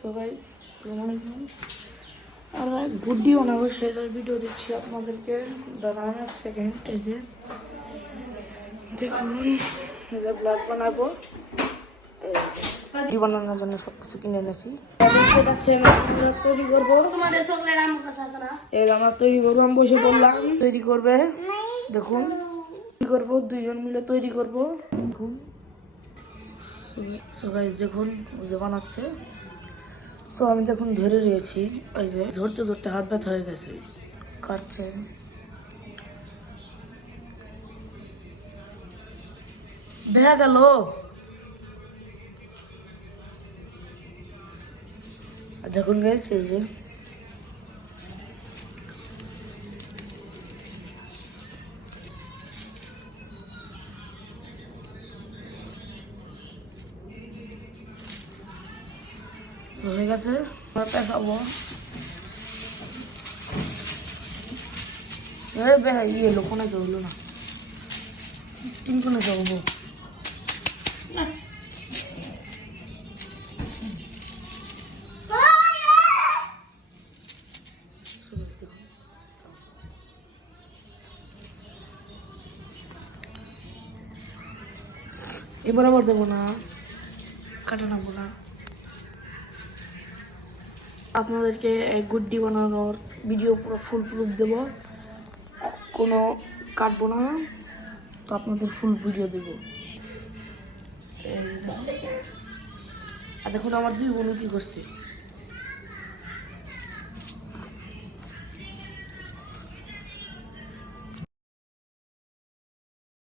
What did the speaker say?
So guys আসসালামু আলাইকুম। আমরা গুড্ডি বানাবো সেটার ভিডিও দিচ্ছি আপনাদেরকে। দাঁড়ান এক সেকেন্ড। এই যে দেখুন ব্লগ বানাবো, গুড্ডি বানানোর জন্য সব কিছু কিনে এনেছি। তৈরি করবো, আমরা তৈরি করবো। আমি বসে পড়লাম, তৈরি করবে। দেখুন করবো, দুইজন মিলে তৈরি করবো। দেখুন সো গাইস দেখুন ওই যে বানাচ্ছে। তো আমি দেখুন ধরে রয়েছি, ওই যে ধরতে ধরতে হাত ব্যথা হয়ে গেছে, কাটছে। দেখা গেল দেখুন গাইস এই যে হয়ে গেছে। পেঁচাবো, ইয়ে লোকনে চললো না, তিনজনে চলবো। এবার আবার দেবো না, কাটা নাবো না। আপনাদেরকে এই গুড্ডি বানানোর ভিডিও পুরো ফুল প্রুফ দেবো, কোনো কাটবো না। তো আপনাদের ফুল ভিডিও দেবো। আর দেখুন আমার দুই বোন কি করছে।